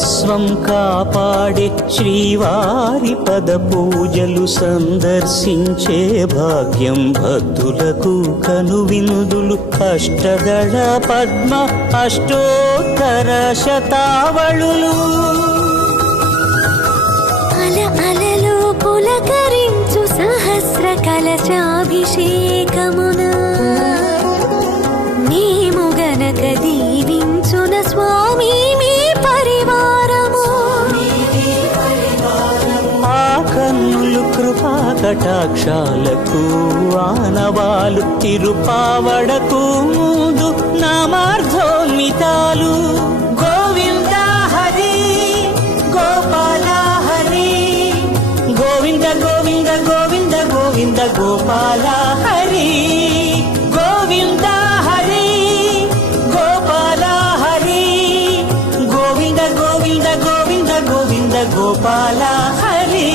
సర్వస్వం కాపాడే శ్రీవారి పద పూజలు సందర్శించే భాగ్యం భక్తులకు కనువిందులు అష్టదళ పద్మ అష్టోత్తర శతావళులు అలలు పులకరించు సహస్ర కలశాభిషేకమున మేము గనక దీవించున స్వామి మీ పరివారము ఆ కన్నులు కృపా కటాక్షాలకు ఆనవాలు తిరుపావడకు ముందు నామార్థోన్మితాలు గోవింద హరి గోపాల హరి గోవింద గోవింద గోవింద గోవింద గోపాల హరి గోవింద హరి గోపాల హరి గోవింద గోవింద గోవింద గోవింద గోపాల హరి